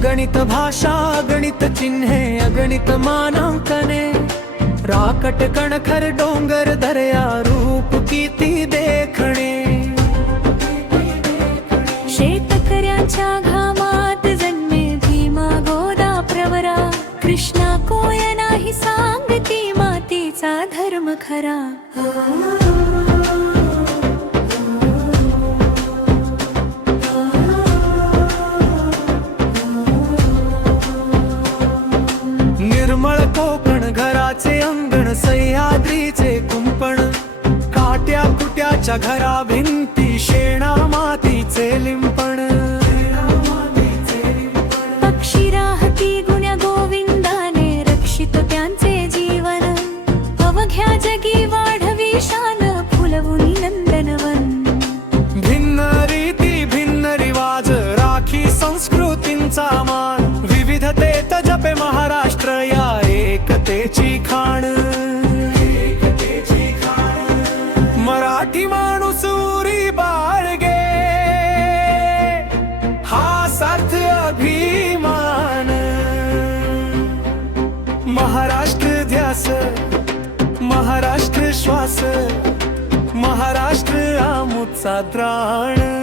अगणित भाषा अगणित चिन्हे अगणित मानांकने, राकट कणखर डोंगर दर्या रूप किती देखणे। शेतकऱ्यांच्या घामात जन्मे भीमा गोदा प्रवरा, कृष्णा कोय नाही सांगती मातीचा धर्म खरा। निर्मळ कोकण घराचे अंगण सह्याद्रीचे कुंपण, काट्या कुट्याच्या घरा भिंती शेणा मातीचे लिंपण। पक्षी राहती गुण्या गोविंदाने रक्षित त्यांचे जीवन, अवघ्या जगी वाढवी शान फुलवुनी नंदनवन। भिन्न रीती भिन्न रिवाज राखी संस्कृतींचा मान, विविधतेत जपे महाराष्ट्र या एकतेची खाण। मराठी माणूस उरी बाळगे हा सार्थ अभिमान, महाराष्ट्र ध्यास महाराष्ट्र श्वास, महाराष्ट्र आमुचा त्राण।